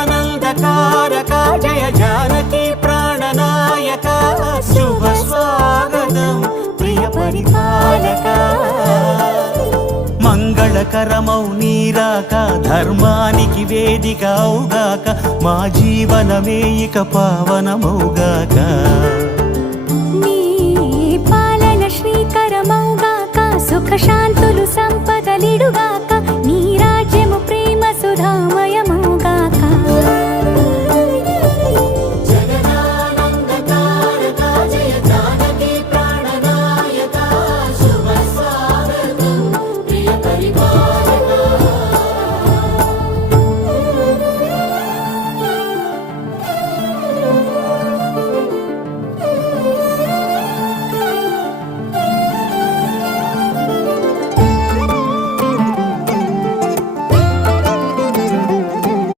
జగదానందకారక జయ జానకి ప్రాణనాయక శుభ స్వాగతం ప్రియ పరిపాలక మంగళకరమౌ నీరాక ధర్మానికి వేదిక అవుగాక మా జీవనమే ఇక పావనమౌగాక నీ పాలన శ్రీకరమౌగాక సుఖ శాంతులు సంపదలిడుగా